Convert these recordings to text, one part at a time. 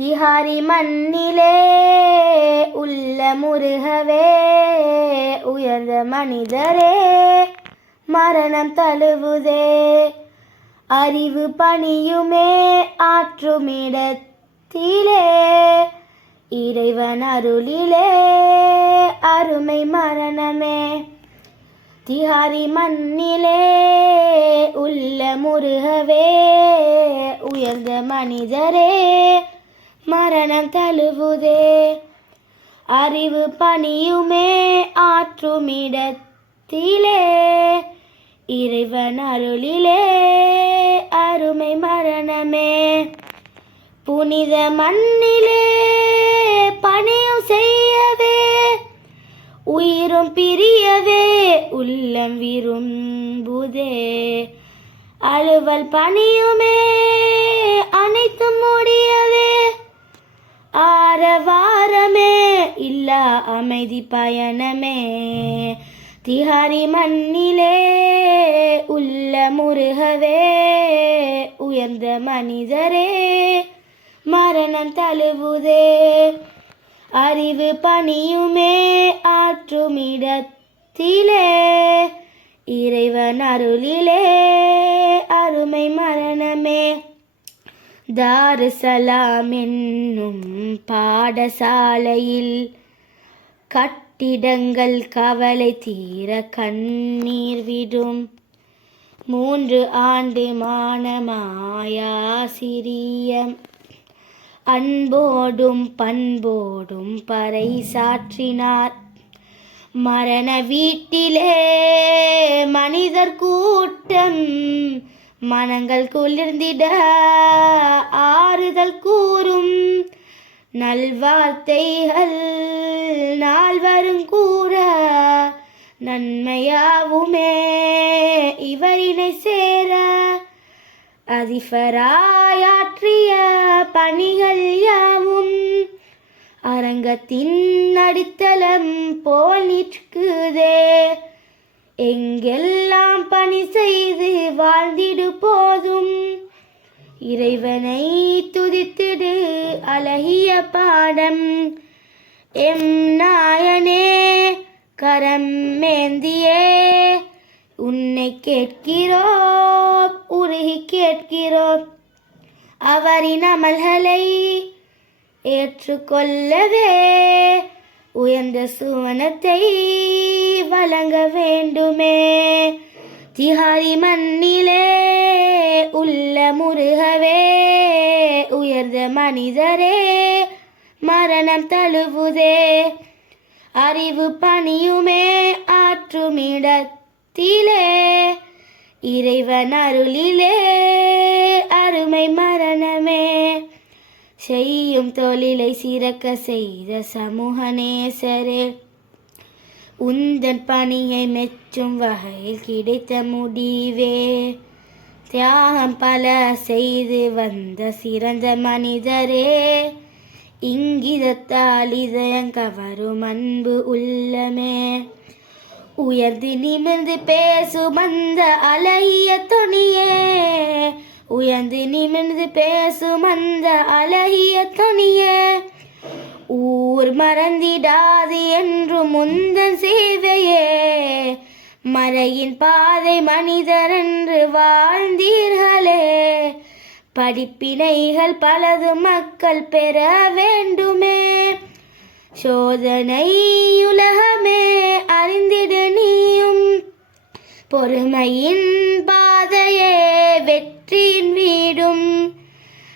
திஹாரி மண்ணிலே உள்ள முருகவே உயர்ந்த மனிதரே மரணம் தழுவுதே. அறிவு பணியுமே ஆற்றுமிடத்திலே இறைவன் அருளிலே அருமை மரணமே. திஹாரி மண்ணிலே உள்ள முருகவே உயர்ந்த மனிதரே மரணம் தழுவுதே. அறிவு பணியுமே ஆற்றுமிடத்திலே. இறைவன் அருளிலே அருமை மரணமே. புனித மண்ணிலே பணியும் செய்யவே. உயிரும் பிரியவே உள்ளம் விரும்புதே. அலுவல் பணியுமே அனைத்தும் முடியவே. வாரமே இல்லா அமைதி பயணமே. திஹாரி மண்ணிலே உள்ள முருகவே உயர்ந்த மனிதரே மரணம் தழுவுதே. அறிவு பணியுமே ஆற்றுமிடத்திலே இறைவன் அருளிலே அருமை மரணமே. தாருசலாம் என்னும் பாடசாலையில் கட்டிடங்கள் கவலை தீர கண்ணீர் விடும். மூன்று ஆண்டு மானமாயாசிரியம். அன்போடும் பண்போடும் பறை சாற்றினார். மரண வீட்டிலே மனிதர் கூட்டம் மனங்கள் குளிர்ந்திட ஆறுதல் கூறும் நல்வார்த்தைகள் நால்வரும் கூற நன்மையாவுமே இவரினை சேர அதிபராயாற்றிய பணிகள் யாவும் அரங்கத்தின் அடித்தளம் போல் நிற்குதே. எங்கெல்லாம் பணி செய்து வாழ்ந்திடு போதும். இறைவனை துதித்திடு அழகிய பாடம். எம் நாயனே கரம் மேந்தியே உன்னை கேட்கிறோம் உருகி கேட்கிறோம். அவரின் அமல்களை ஏற்றுக்கொள்ளவே உயர்ந்த சுவனத்தை வழங்க வேண்டுமே. திஹாரி மண்ணிலே உள்ள முருகவே உயர்ந்த மனிதரே மரணம் தழுவுதே. அறிவு பணியுமே ஆற்றுமிடத்திலே இறைவன் அருளிலே அருமை மரணமே. செய்யும் தொழிலை சிறக்க செய்த சமூக நேசரே. உந்தன் பணியை மெச்சும் வகையில் கிடைத்த முடிவே. தியாகம் பல செய்து வந்த சிறந்த மனிதரே. இங்கிதத்தால் இதயம் கவரும் அன்பு உள்ளமே. உயர்ந்து நிமிர்ந்து பேசும் அந்த அலைய துணியே உயர்ந்து நிமிர்ந்து பேசும் அந்த அழகிய துணியே மறந்திடாது என்று முந்தன் சேவையே. மறையின் பாதை மனிதர் என்று வாழ்ந்தீர்களே. படிப்பினைகள் பலது மக்கள் பெற வேண்டுமே. சோதனை உலகமே அறிந்திடு நீயும். பொறுமையின் பாதையே வெற்றியின்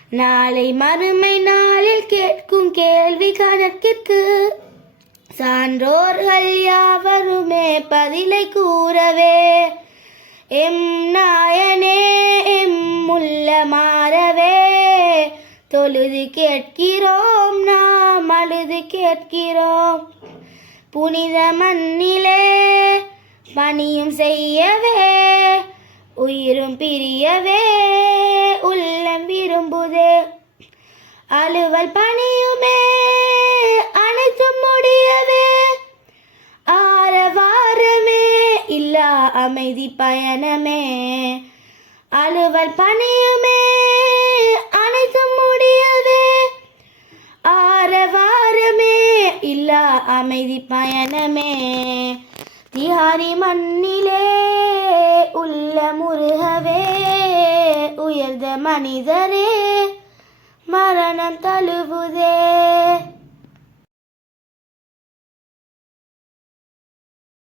நாளை மறுமை நாளில் கேட்கும் கேள்வி கணக்கிற்கு சான்றோர்கள் யாவருமே பதிலை கூறவே. எம் நாயனே எம் உள்ள மாறவே. தொழுது கேட்கிறோம் நாம் அழுது கேட்கிறோம். புனித மண்ணிலே பணியும் செய்யவே உயிரும் பிரியவே. உள்ளம் அலுவல் பணியுமே அனைத்தும் முடியவே. ஆரவாரமே இல்லா அமைதி பயணமே. அலுவல் பணியுமே அனைத்தும் முடியவே. ஆரவாரமே இல்லா அமைதி பயணமே. திஹாரி மண்ணிலே உள்ள முருகவே. ಮನಿದರೆ ಮರಣ ತಲುವುದೇ